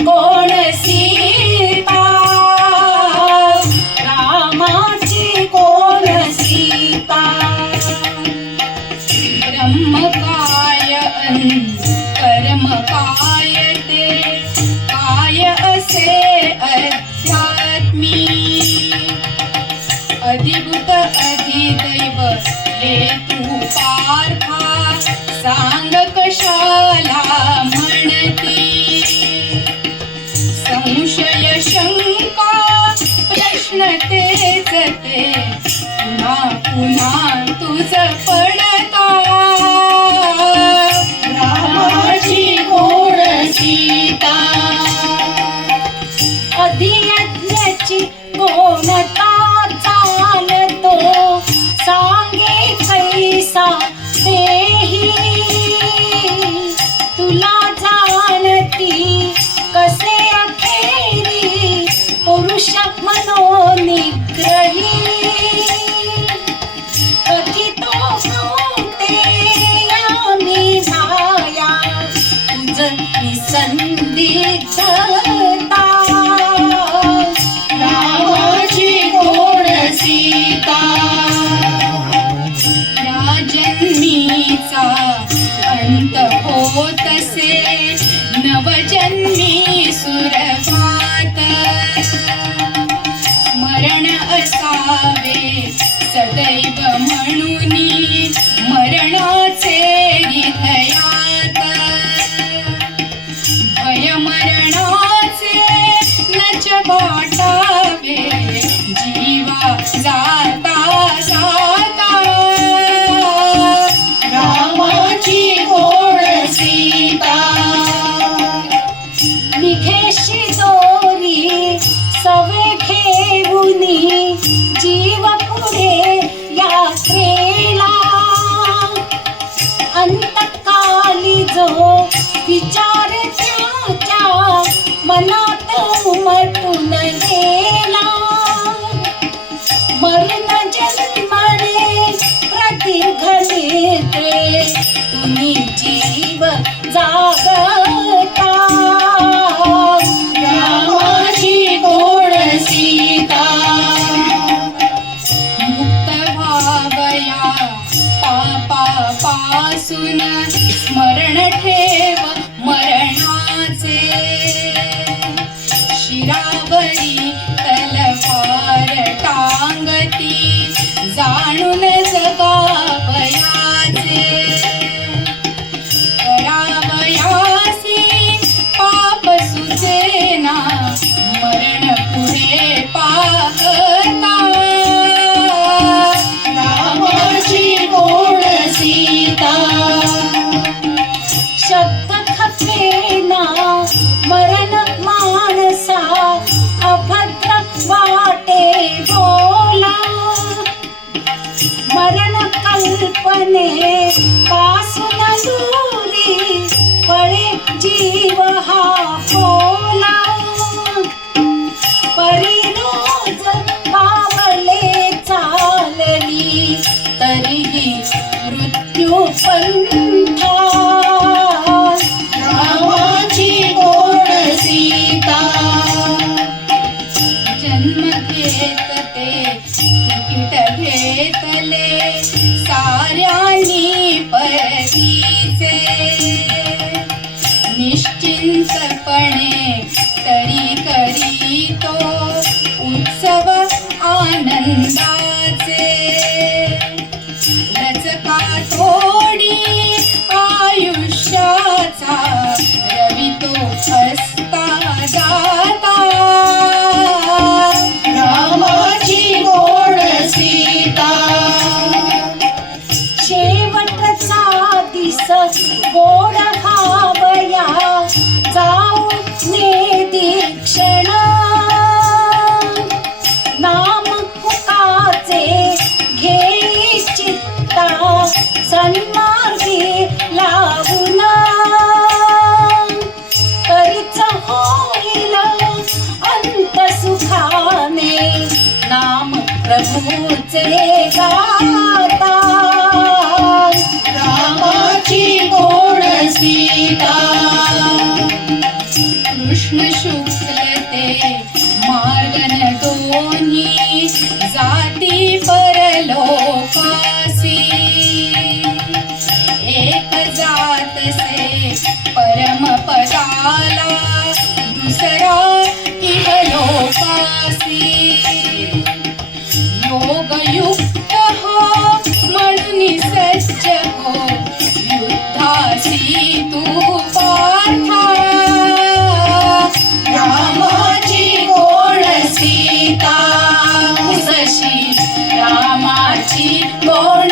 कोण सीता, रामाची कोण सीता. ब्रह्म काय कर्म काय ते, काय असे अध्यात्मी. अधिभूत अधिदैव हेतू पार्था, सांग कशाला म्हणती. संशय शंका प्रश्न तेच ते, पुन्हा पुन्हा तुझ पडता. रामाची कोण सीता, अधियज्ञाची कोणता चालतो, सांगे कैसा तेही. तुला जाणती कसे अखेरी, पुरुष मनोनिग्रही. कथितो कौंतेया मी छाया, तुझ निसंदिग्धता. रामाची कोण सीता, या जन्मीचा अंत होतसे, नवजन्मी सुरभात. स्मरण असावे सदैव म्हणूनी, मरणाचे हृदयात. भय मरणाचे नच वाटावे, जीवा जाता जाता. रामाची कोण सीता, निघेशी दोरी सवे घेऊनी, जीव पुढे यात्रेला. अंतकाली जो विचार त्याच्या मनात उमटून गेला. मरण जन्मणे प्रदीर्घ नेत्रे, तुम्ही जीव जागता. रामाची कोण सीता, मुक्त व्हावया पापापासून, स्मरण ठेव मरणाचे. शिरावरी तलवार टांगती, जाणून जगावयाचे. करावयासी पाप सुचेना, मरण पुढे पाहता. रामाची कोण सीता, शब्द खपेना मरण मानसा, अभद्र वाटे बोला. मरण कल्पने पासून दूरी, पळे जीव हा बोला. परिरोज पावले चालली, तरीही मृत्यू पंथा. रामाची कोण सीता, जन्म घेत ते तिकीट घेतले, साऱ्यांनी परतीचे. निश्चिंतपणे तरी करीतो, उत्सव आनंदाचे. रचका थोडी आयुष्याचा, रवितो असता जाता. रामाची कोण सीता, शेवटचा दिस गोड भावया, जाऊ ने दीक्षण. नाम हुकाचे घेई चित्ता, सन्मार्गी लावून. तरीच होईल अंत सुखाने, नाम प्रभूचे गाता. रामाची कोण सीता, कृष्ण युक्त हो म्हणून सज्ज हो युद्धासी तू पार्था रामाची कोण सीता खुसशी रामाची कोण